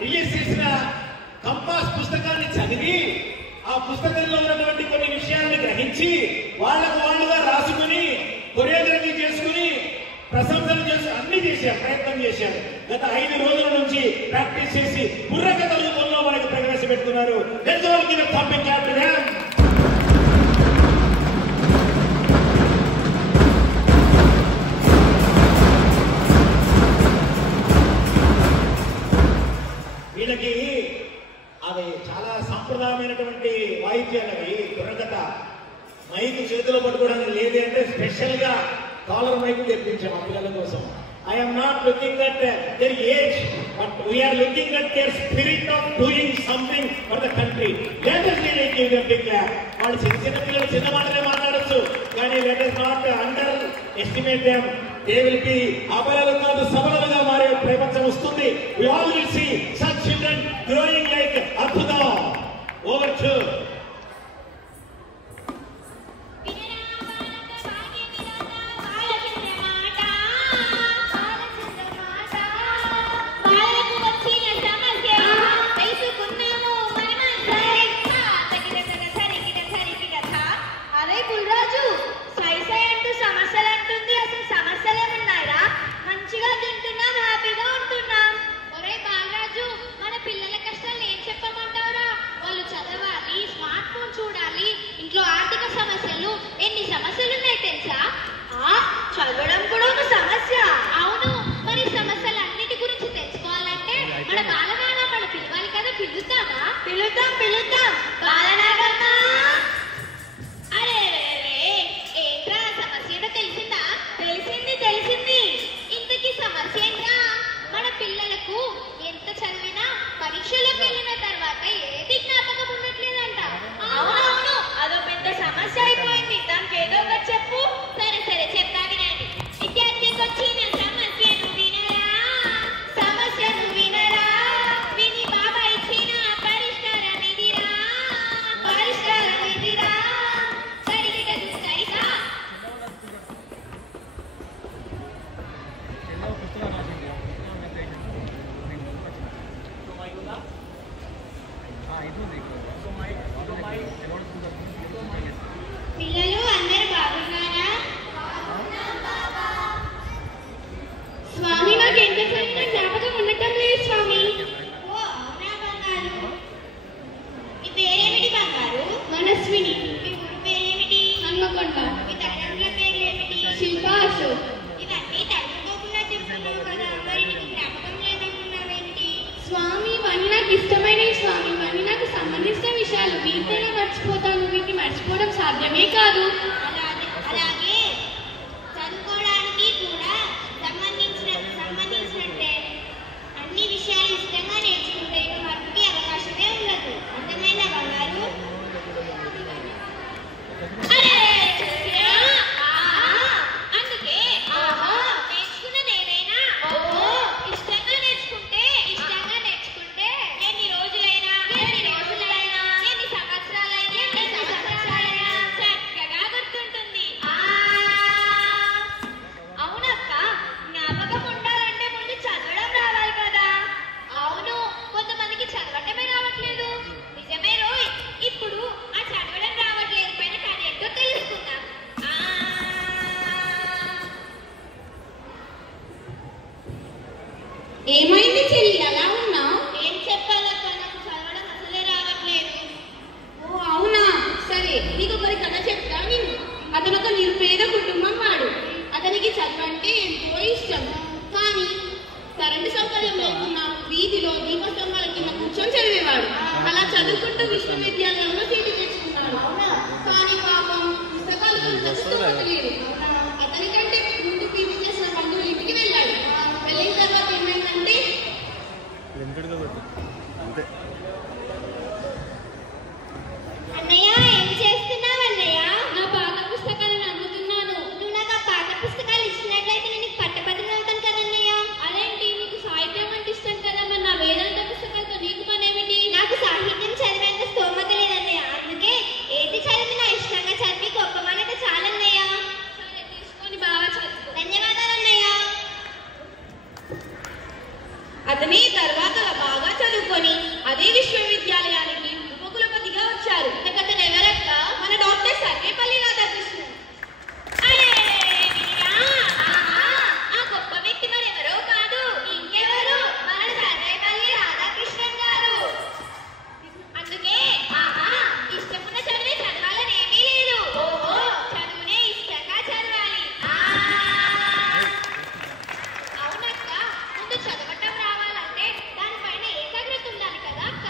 Release చేసిన compass పుస్తకాన్ని చదివి ఆ పుస్తకంలో ఉన్నటువంటి కొన్ని విషయాలను గ్రహించి వాళ్ళుగా రాసుకుని కొరియోగ్రఫీ చేసుకుని ప్రశంసలు చేసి అన్ని చేశారు, ప్రయత్నం చేశారు. గత 5 రోజుల నుంచి ప్రాక్టీస్ చేసి బుర్రకథ రూపంలో మనకు ప్రవేశపెడుతున్నారు. వీళ్ళకి అవి చాలా సాంప్రదాయమైనటువంటి వాయిద్యాలు. అవి బుర్రకథ మైకు చేతిలో పట్టుకోవడానికి లేదు అంటే స్పెషల్ గా కాలర్ మైకు తెప్పించాం ఆ పిల్లల కోసం. I am not looking at their age, but we are looking at their spirit of doing something for the country. Let us really give them big clap. వాళ్ళు చిన్న పిల్లలు చిన్న మాటలే మాట్లాడచ్చు, కానీ let us not underestimate them. They will be అబలలు కాదు సబలలుగా మారే ప్రపంచం వస్తుంది. We all will see such children growing like Adbhuta. Over to చదవడం కూడా ఒక సమస్య. అవును, మరి సమస్యలన్నిటి గురించి తెలుసుకోవాలంటే మన బాలనాగమ్మ పిలవాలి కదా. పిలుద్దామా? పిలుద్దాం. బాలనాగమ్మ, అరే ఏంట్రా సమస్య ఏంటో తెలిసిందా? తెలిసింది. ఇంతకీ సమస్య ఏంట్రా? మన పిల్లలకు ఎంత చదివినా పరీక్షలకు వెళ్ళిన తర్వాత ఏది జ్ఞాపకం ఉండట్లేదంట. అవును, అదో పెద్ద సమస్య అయిపోయింది. దానికి ఏదో ఒకటి చెప్పు. సరే చెప్తా వినండి. విద్యార్థికి వచ్చిన సమస్యను వినరా, విని బాబా ఇచ్చిన పరిష్కారం ఇదిరా. సరిగ్గా సరిగా పిల్లలు అందరూ బాగున్నారా? స్వామి, నాకు ఎంత చదివినా జ్ఞాపకం ఉండటం లేదు స్వామి. ఓ అవునా బంగారు? మీ పేరేమిటి బంగారు? మనస్విని. మీ గురు పేరేమిటి? హన్మకొండ. మీ తల్లిదండ్రుల పేరు ఏమిటి? శిల్ప, అశోక్. ఇవన్నీ తడుచుకోకుండా చెప్తున్నావు కదా, మరి నీకు జ్ఞాపకం లేదనుకున్నావేంటి? స్వామి, ఇవన్నీ నాకు ఇష్టమైనవి స్వామి. ఇవన్నీ నాకు సంబంధించిన విషయాలు. వీటినే మర్చిపోతాను. వీటిని మర్చిపోవడం సాధ్యమే కాదు. అలాగే చదువుకోవడానికి కూడా సంబంధించినట్టే అన్ని విషయాలు ఇష్టంగా నేర్చుకుంటే మట్టుకి అవకాశమే ఉండదు. అర్థమైనా బంగారు? అందుకే నేర్చుకున్నది ఏదైనా ఇష్టంగా నేర్చుకుంటే ఎన్ని రోజులైనా ఎన్ని సంవత్సరాలైనా చక్కగా గుర్తుంటుంది. అవునక్క, జ్ఞాపకం ఉండాలంటే ముందు చదవడం రావాలి కదా. అవును, కొంతమందికి చదవటమే రావట్లేదు. నిజమే రోయ్. ఇప్పుడు ఆ చదవడం రావట్లేదు పైన కానీ ఏంటో తెలుసుకుందాం. ఏమైంది చెల్లి, అలా ఉన్నా? ఏం చెప్పాలక్క, నాకు చదవడం అసలే రావట్లేదు. ఓ అవునా, సరే నీకు ఒకరి కథ చెప్తా విను. అతను ఒక నిరుపేద కుటుంబం వాడు. అతనికి చదవంటే ఎంతో ఇష్టం. కానీ కరెంటు సౌకర్యం లేకున్నా వీధిలో దీపస్తంభాల కింద కూర్చొని చదివేవాడు. అలా చదువుకుంటూ విశ్వవిద్యాలయంలో సీటు తెచ్చుకున్నాడు. కానీ పాపం పుస్తకాలు కొనుక్కోలేదు. అతనికంటే ముందు పీజీ చేసిన బంధువుల ఇంటికి వెళ్ళాడు. వెళ్ళిన తర్వాత ఏమైందంటే అన్నయ్య, ఏం చేస్తున్నావు అన్నయ్య? నా పాత పుస్తకాలను అమ్ముతున్నాను. నువ్వు నాకు ఆ పాత పుస్తకాలు ఇచ్చినట్లయితే నేను పట్టపత్రం అవుతాను కదన్నయ్య. అదేంటి, నీకు సాహిత్యం అంటే ఇష్టం కదా, మరి నా వేదాంత పుస్తకాలతో నీకు పనేమిటి? నాకు సాహిత్యం చదివేంత స్తోమత లేదన్నయ్య. అందుకే ఏది చదివినా ఇష్టంగా చదివి గొప్ప మనకు చాలన్నయ్య. సరే తీసుకొని బాగా చదువు. ధన్యవాదాలు అన్నయ్య. అతని తర్వాత బాగా చదువు నవోదయ విశ్వవిద్యాలయానికి ఉపకులపతిగా వచ్చారు. అతను ఎవరక్క? మన డాక్టర్ సర్వేపల్లి రాధాకృష్ణన్. ఆ గొప్ప వ్యక్తి మరెవరో కాదు, ఇంకెవరు, మన సర్వేపల్లి రాధాకృష్ణన్ గారు. అందుకే ఇష్టమున్న చదివే చదవాలని ఏమీ లేదు. ఓహో, చదువునే ఇష్టంగా చదవాలి. అవునక్క, ముందు చదవటం రావాలంటే దానిపైన ఏకాగ్రత ఉండాలి కదా అక్క.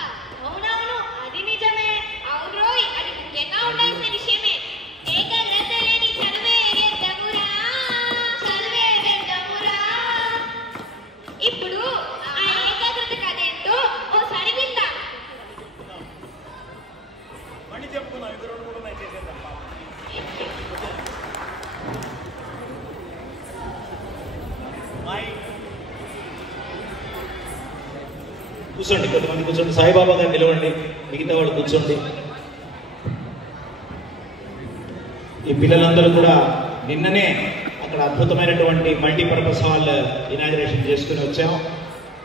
అవునవును, అది నిజమే. అవురోయ్, అది ముఖ్యంగా ఉండాల్సిన విషయమే. ఏకాగ్రత లేని చదువే వ్యర్థమురా, చదువే వ్యర్థమురా. ఇప్పుడు ఆ ఏకాగ్రత కథేంటో ఓసారి విందాం. మళ్ళీ చెప్తున్నాం, ఇది 2 3 ఉన్నాయి చేసేద్దాం. కూర్చోండి, కొంతమంది కూర్చోండి. సాయిబాబా గారు నిలవండి, మిగతా వాళ్ళు కూర్చోండి. ఈ పిల్లలందరూ కూడా నిన్ననే అక్కడ అద్భుతమైనటువంటి మల్టీపర్పస్ హాల్ ఇనాగ్రేషన్ చేసుకుని వచ్చాం.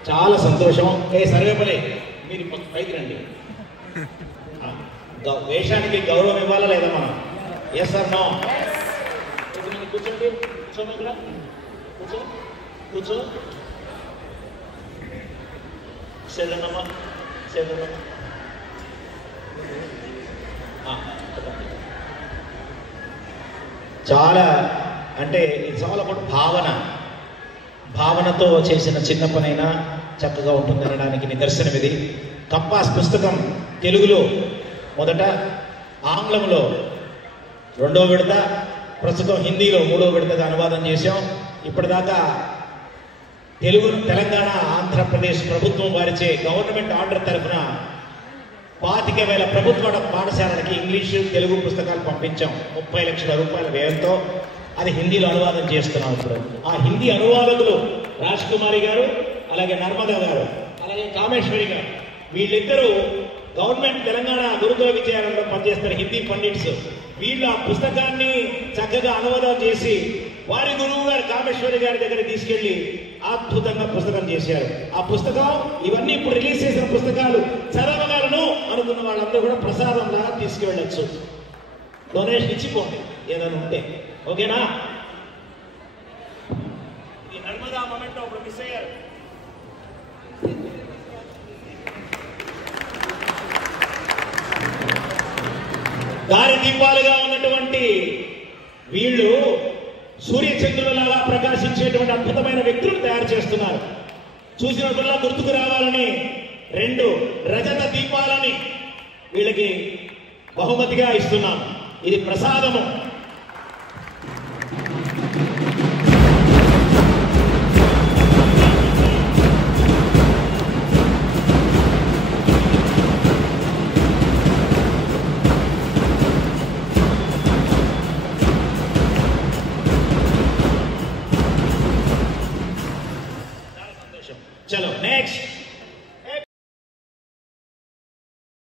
చాలా సంతోషం. సర్వేపల్లి మీరు పైకి రండి. వేషానికి గౌరవం ఇవ్వాలా లేదా మనం? Yes or no? కూర్చోండి, కూర్చోండి, ఇక్కడ కూర్చో, కూర్చో. శరణమ్మ, శరణమ్మ. చాలా అంటే ఇట్స్ ఆల్ అబౌట్ భావనతో చేసిన చిన్న పనైనా చక్కగా ఉంటుంది అనడానికి నిదర్శనం ఇది. కంపాస్ పుస్తకం తెలుగులో మొదట, ఆంగ్లంలో 2వ విడత, ప్రస్తుతం హిందీలో 3వ విడతగా అనువాదం చేశాం. ఇప్పటిదాకా తెలంగాణ ఆంధ్రప్రదేశ్ ప్రభుత్వం వారిచే గవర్నమెంట్ ఆర్డర్ తరఫున 25,000 ప్రభుత్వ పాఠశాలలకి ఇంగ్లీషు తెలుగు పుస్తకాలు పంపించాం. 30 లక్షల రూపాయల వ్యయంతో. అది హిందీలో అనువాదం చేస్తున్నాం ఇప్పుడు. ఆ హిందీ అనువాదకులు రాజ్ కుమారి గారు, అలాగే నర్మదా గారు, అలాగే కామేశ్వరి గారు, వీళ్ళిద్దరూ గవర్నమెంట్ తెలంగాణ గురుకుల విద్యాలయంలో పనిచేస్తారు, హిందీ పండిట్స్. వీళ్ళు ఆ పుస్తకాన్ని చక్కగా అనువాదం చేసి వారి గురువు గారు కామేశ్వరి గారి దగ్గర తీసుకెళ్లి అద్భుతంగా పుస్తకం చేశారు. ఆ పుస్తకం ఇవన్నీ ఇప్పుడు రిలీజ్ చేసిన పుస్తకాలు చదవగలను అనుకున్న వాళ్ళందరూ కూడా ప్రసాదంలా తీసుకువెళ్ళచ్చు. డొనేషన్ ఇచ్చిపోండి ఏదైనా ఉంటే, ఓకేనా? ఈ నర్మదా మొమెంట్ ఒకటి మిస్ అయ్యారు. దారి దీపాలుగా ఉన్నటువంటి వీళ్ళు సూర్యచంద్రులలాగా ప్రకాశించేటువంటి అద్భుతమైన వ్యక్తులను తయారు చేస్తున్నారు. చూసినప్పుడల్లా గుర్తుకు రావాలని 2 రజత దీపాలని వీళ్ళకి బహుమతిగా ఇస్తున్నాం. ఇది ప్రసాదము.